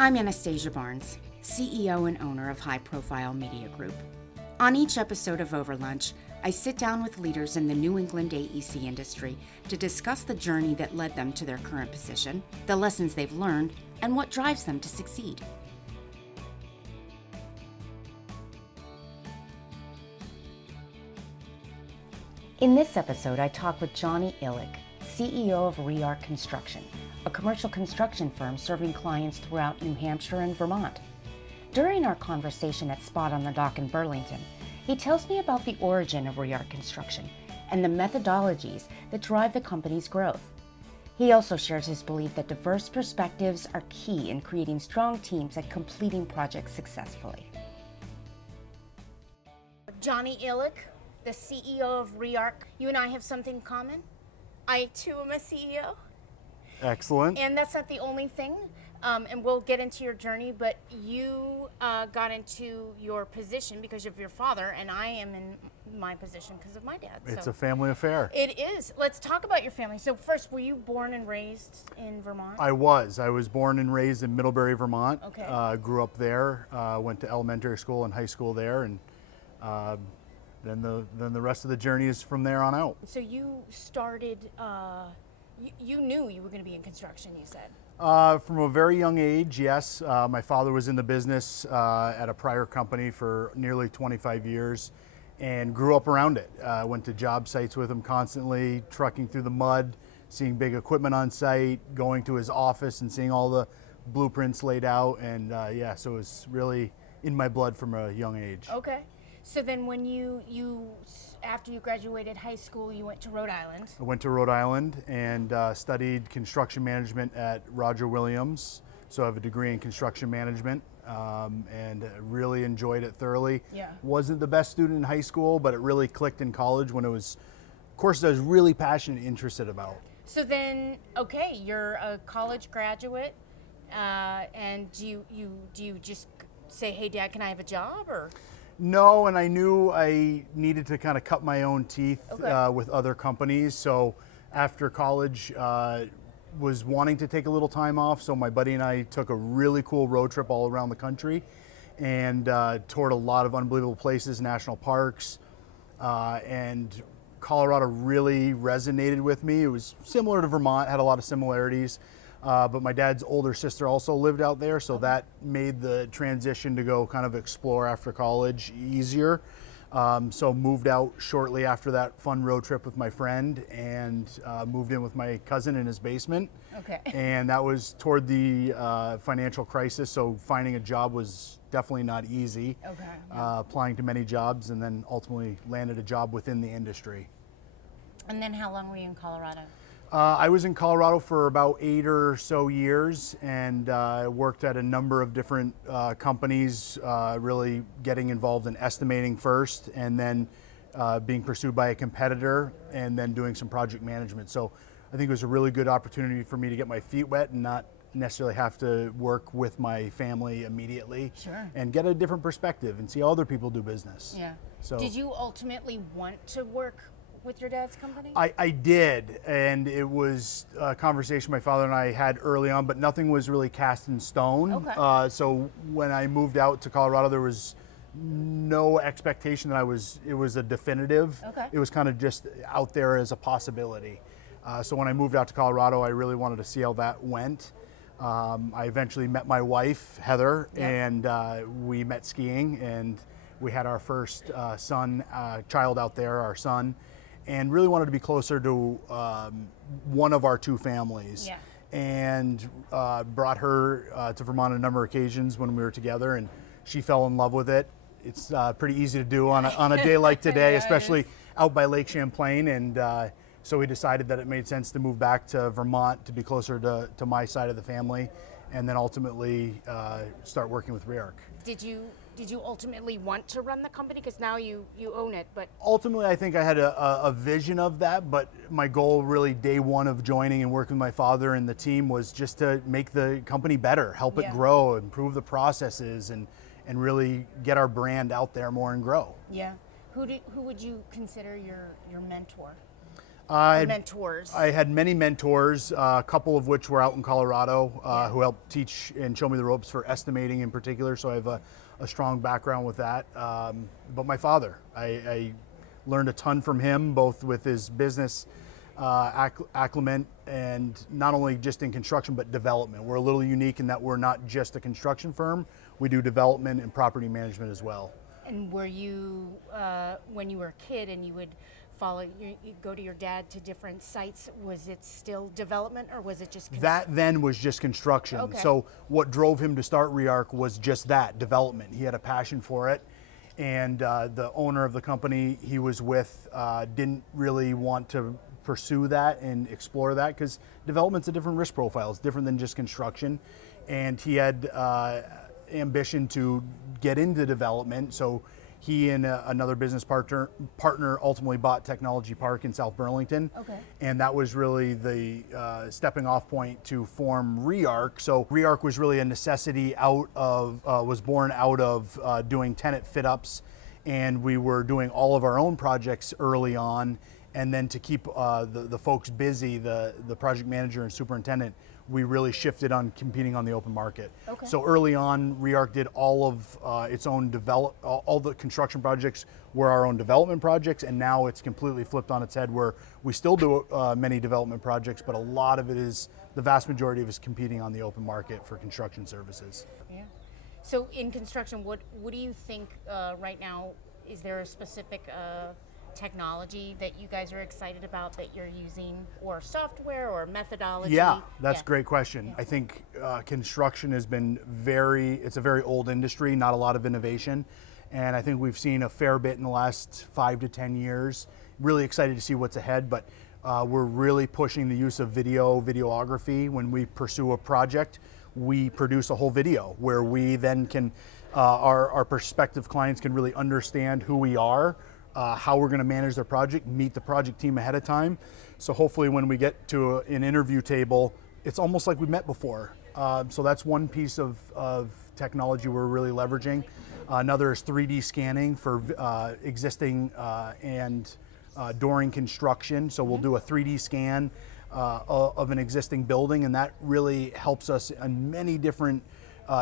I'm Anastasia Barnes, CEO and owner of High Profile Media Group. On each episode of Over Lunch, I sit down with leaders in the New England AEC industry to discuss the journey that led them to their current position, the lessons they've learned, and what drives them to succeed. In this episode, I talk with Johnny Illick, CEO of ReArch Construction, a commercial construction firm serving clients throughout New Hampshire and Vermont. During our conversation at Spot on the Dock in Burlington, he tells me about the origin of ReArch Construction and the methodologies that drive the company's growth. He also shares his belief that diverse perspectives are key in creating strong teams and completing projects successfully. Johnny Illick, the CEO of ReArch. You and I have something in common. I too am a CEO. Excellent. And that's not the only thing, and we'll get into your journey, but you got into your position because of your father, and I am in my position because of my dad. It's a family affair. It is. Let's talk about your family. So first, were you born and raised in Vermont? I was born and raised in Middlebury, Vermont. Okay. Grew up there, went to elementary school and high school there, and then the rest of the journey is from there on out. So you started, you knew you were going to be in construction, you said? From a very young age, yes. My father was in the business at a prior company for nearly 25 years and grew up around it. Went to job sites with him constantly, trucking through the mud, seeing big equipment on site, going to his office and seeing all the blueprints laid out. And so it was really in my blood from a young age. Okay. So then when after you graduated high school, you went to Rhode Island. I went to Rhode Island and studied construction management at Roger Williams. So I have a degree in construction management and really enjoyed it thoroughly. Yeah. Wasn't the best student in high school, but it really clicked in college when it was courses I was really passionate and interested about. So then, okay, you're a college graduate, and do you just say, hey, Dad, can I have a job, or? No, and I knew I needed to kind of cut my own teeth Okay. with other companies. So after college, was wanting to take a little time off. So my buddy and I took a really cool road trip all around the country and toured a lot of unbelievable places, national parks, and Colorado really resonated with me. It was similar to Vermont, had a lot of similarities. But my dad's older sister also lived out there, so that made the transition to go kind of explore after college easier. So moved out shortly after that fun road trip with my friend and moved in with my cousin in his basement. Okay. And that was toward the financial crisis, so finding a job was definitely not easy. Okay. Applying to many jobs and then ultimately landed a job within the industry. And then how long were you in Colorado? I was in Colorado for about 8 or so years and worked at a number of different companies, really getting involved in estimating first and then being pursued by a competitor and then doing some project management. So I think it was a really good opportunity for me to get my feet wet and not necessarily have to work with my family immediately. Sure. And get a different perspective and see how other people do business. Yeah. So, did you ultimately want to work with your dad's company? I did, and it was a conversation my father and I had early on, but nothing was really cast in stone. Okay. So when I moved out to Colorado, there was no expectation that it was a definitive. Okay. It was kind of just out there as a possibility. So when I moved out to Colorado, I really wanted to see how that went. I eventually met my wife, Heather, and we met skiing, and we had our first child out there, our son. And really wanted to be closer to one of our two families. Yeah. And brought her to Vermont on a number of occasions when we were together, and she fell in love with it. It's pretty easy to do on a day like today, Yeah, especially out by Lake Champlain. And so we decided that it made sense to move back to Vermont to be closer to my side of the family, and then ultimately start working with ReArch. Did you ultimately want to run the company? Because now you own it, but... Ultimately, I think I had a vision of that, but my goal really day one of joining and working with my father and the team was just to make the company better, help it grow, improve the processes, and really get our brand out there more and grow. Yeah. Who would you consider your mentor? mentors? I had many mentors, a couple of which were out in Colorado, who helped teach and show me the ropes for estimating in particular, so I have a strong background with that. But my father, I learned a ton from him, both with his business acclimate and not only just in construction, but development. We're a little unique in that we're not just a construction firm, we do development and property management as well. And were you, when you were a kid and you would you go to your dad to different sites, was it still development or was it just That then was just construction. Okay. So what drove him to start ReArch was just that, development. He had a passion for it. And the owner of the company he was with didn't really want to pursue that and explore that because development's a different risk profile. It's different than just construction. And he had ambition to get into development. So he and another business partner ultimately bought Technology Park in South Burlington. Okay. And that was really the stepping off point to form ReArch. So ReArch was really a necessity was born out of doing tenant fit ups. And we were doing all of our own projects early on. And then to keep the folks busy, the project manager and superintendent, we really shifted on competing on the open market. Okay. So early on, ReArch did all of its own all the construction projects were our own development projects, and now it's completely flipped on its head where we still do many development projects, but a lot of it the vast majority of it is competing on the open market for construction services. Yeah. So in construction, what do you think right now, is there a specific technology that you guys are excited about that you're using, or software or methodology? Yeah, that's a great question. Yeah. I think construction has been it's a very old industry, not a lot of innovation. And I think we've seen a fair bit in the last 5 to 10 years. Really excited to see what's ahead, but we're really pushing the use of videography. When we pursue a project, we produce a whole video where we then can, our prospective clients can really understand who we are, how we're going to manage their project, meet the project team ahead of time. So hopefully when we get to an interview table, it's almost like we met before. So that's one piece of technology we're really leveraging. Another is 3D scanning for existing and during construction. So we'll do a 3D scan of an existing building, and that really helps us in many different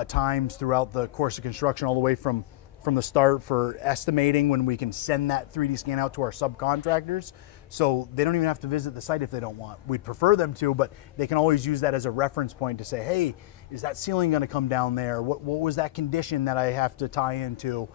times throughout the course of construction, all the way from the start for estimating, when we can send that 3D scan out to our subcontractors. So they don't even have to visit the site if they don't want. We'd prefer them to, but they can always use that as a reference point to say, hey, is that ceiling going to come down there? What was that condition that I have to tie into?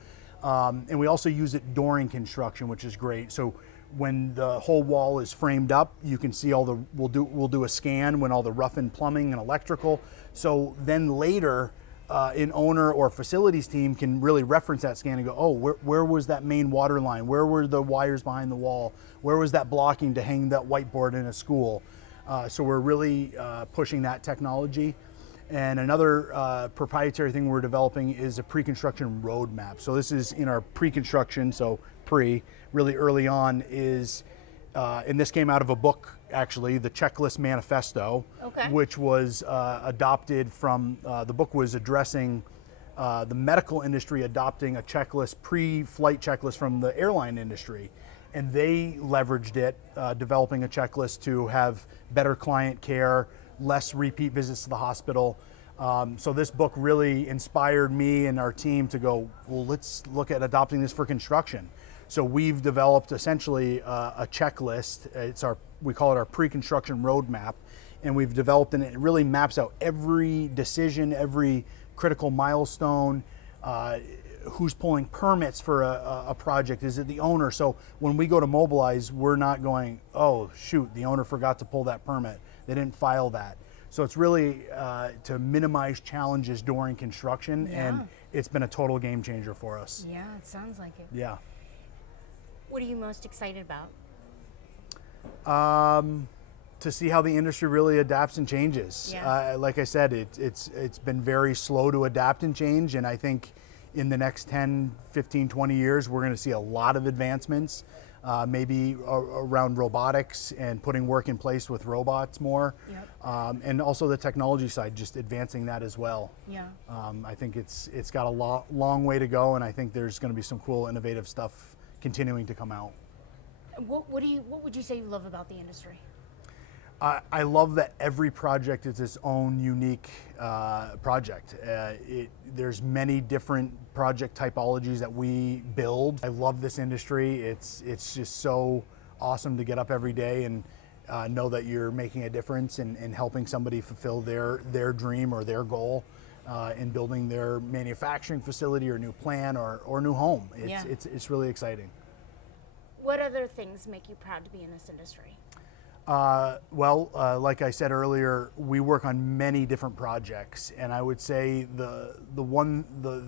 And we also use it during construction, which is great. So when the whole wall is framed up, you can see we'll do a scan when all the rough-in plumbing and electrical. So then later, an owner or facilities team can really reference that scan and go, oh, where was that main water line? Where were the wires behind the wall? Where was that blocking to hang that whiteboard in a school? So we're really pushing that technology. And another proprietary thing we're developing is a pre-construction roadmap. So this is in our pre-construction, so really early on is, and this came out of a book, actually, the Checklist Manifesto, okay, which was adopted from, the book was addressing the medical industry adopting a checklist, pre-flight checklist from the airline industry. And they leveraged it, developing a checklist to have better client care, less repeat visits to the hospital. So this book really inspired me and our team to go, well, let's look at adopting this for construction. So we've developed essentially a checklist. We call it our pre-construction roadmap, and we've developed, and it really maps out every decision, every critical milestone, who's pulling permits for a project. Is it the owner? So when we go to mobilize, we're not going, oh shoot, the owner forgot to pull that permit. They didn't file that. So it's really to minimize challenges during construction, and it's been a total game changer for us. Yeah, it sounds like it. Yeah. What are you most excited about? To see how the industry really adapts and changes. Yeah. Like I said, it's been very slow to adapt and change, and I think in the next 10, 15, 20 years, we're going to see a lot of advancements, maybe around robotics and putting work in place with robots more. Yep. And also the technology side, just advancing that as well. Yeah. I think it's got a long way to go, and I think there's going to be some cool, innovative stuff continuing to come out. What would you say you love about the industry? I love that every project is its own unique project. There's many different project typologies that we build. I love this industry. It's just so awesome to get up every day and know that you're making a difference and helping somebody fulfill their dream or their goal in building their manufacturing facility or new plant or new home. It's really exciting. What other things make you proud to be in this industry? Like I said earlier, we work on many different projects, and I would say the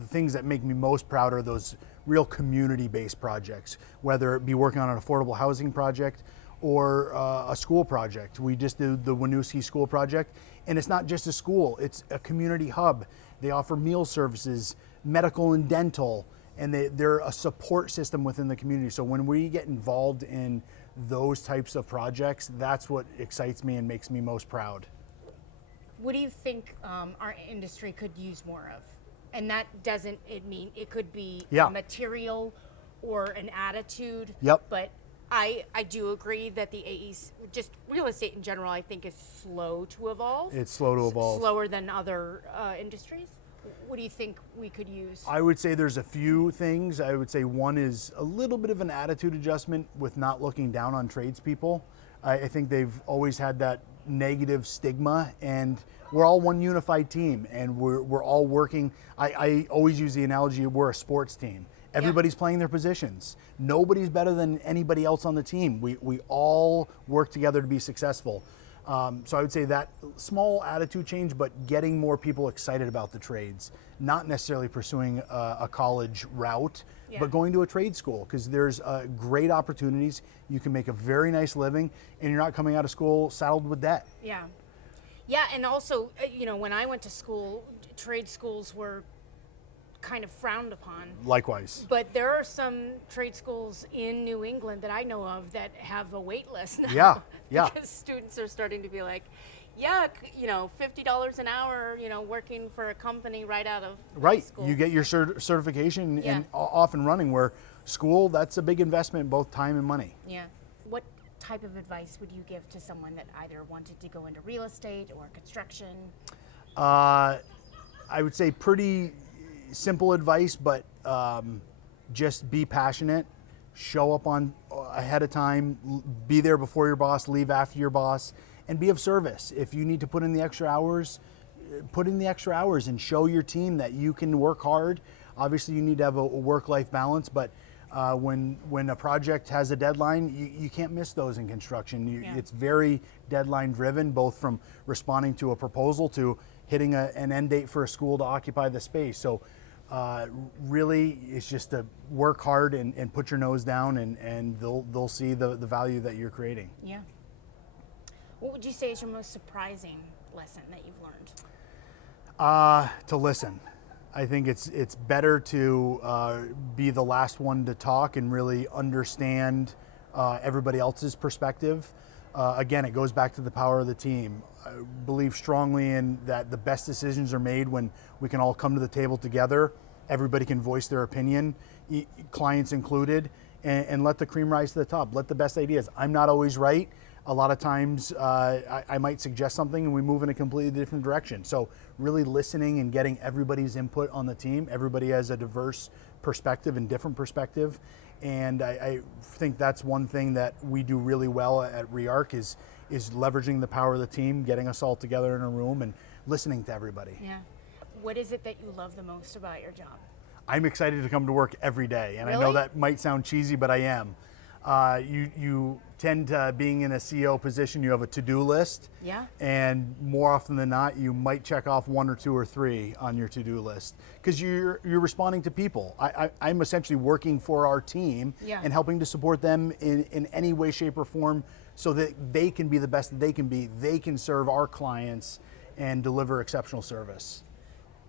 things that make me most proud are those real community-based projects, whether it be working on an affordable housing project or a school project. We just did the Winooski School project, and it's not just a school, it's a community hub. They offer meal services, medical and dental, and they're a support system within the community. So when we get involved in those types of projects, that's what excites me and makes me most proud. What do you think our industry could use more of? And that doesn't mean it could be a material or an attitude. Yep. But I do agree that the AE's, just real estate in general, I think is slow to evolve. It's slow to evolve. Slower than other industries. What do you think we could use? I would say there's a few things. I would say one is a little bit of an attitude adjustment with not looking down on tradespeople. I think they've always had that negative stigma, and we're all one unified team, and we're all working. I always use the analogy, we're a sports team. Everybody's playing their positions. Nobody's better than anybody else on the team. We all work together to be successful. So I would say that small attitude change, but getting more people excited about the trades, not necessarily pursuing a college route, but going to a trade school, because there's great opportunities. You can make a very nice living, and you're not coming out of school saddled with debt. Yeah, and also, when I went to school, trade schools were kind of frowned upon. Likewise. But there are some trade schools in New England that I know of that have a wait list now. Yeah. Because students are starting to be like, $50 an hour, working for a company right out of school. You get your certification and off and running, where school, that's a big investment, both time and money. Yeah. What type of advice would you give to someone that either wanted to go into real estate or construction? I would say pretty simple advice, but just be passionate, show up on ahead of time, be there before your boss, leave after your boss, and be of service. If you need to put in the extra hours, put in the extra hours and show your team that you can work hard. Obviously, you need to have a work-life balance, but when a project has a deadline, you can't miss those in construction. It's very deadline driven, both from responding to a proposal to hitting an end date for a school to occupy the space. So really, it's just to work hard and put your nose down, and they'll see the value that you're creating. Yeah. What would you say is your most surprising lesson that you've learned? To listen. I think it's better to be the last one to talk and really understand everybody else's perspective. Again, it goes back to the power of the team. I believe strongly in that the best decisions are made when we can all come to the table together. Everybody can voice their opinion, clients included, and let the cream rise to the top. Let the best ideas. I'm not always right. A lot of times I might suggest something and we move in a completely different direction. So really listening and getting everybody's input on the team. Everybody has a diverse perspective and different perspective. And I think that's one thing that we do really well at ReArch is leveraging the power of the team, getting us all together in a room and listening to everybody. Yeah. What is it that you love the most about your job? I'm excited to come to work every day. And Really? I know that might sound cheesy, but I am. You tend to, being in a CEO position, you have a to-do list. Yeah. And more often than not, you might check off 1 or 2 or 3 on your to-do list because you're responding to people. I'm essentially working for our team and helping to support them in any way, shape, or form so that they can be the best that they can be. They can serve our clients and deliver exceptional service.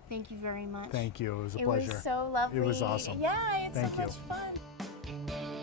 Thank you very much. Thank you. It was a pleasure. It was so lovely. It was awesome. Yeah, it's Thank so you. much fun.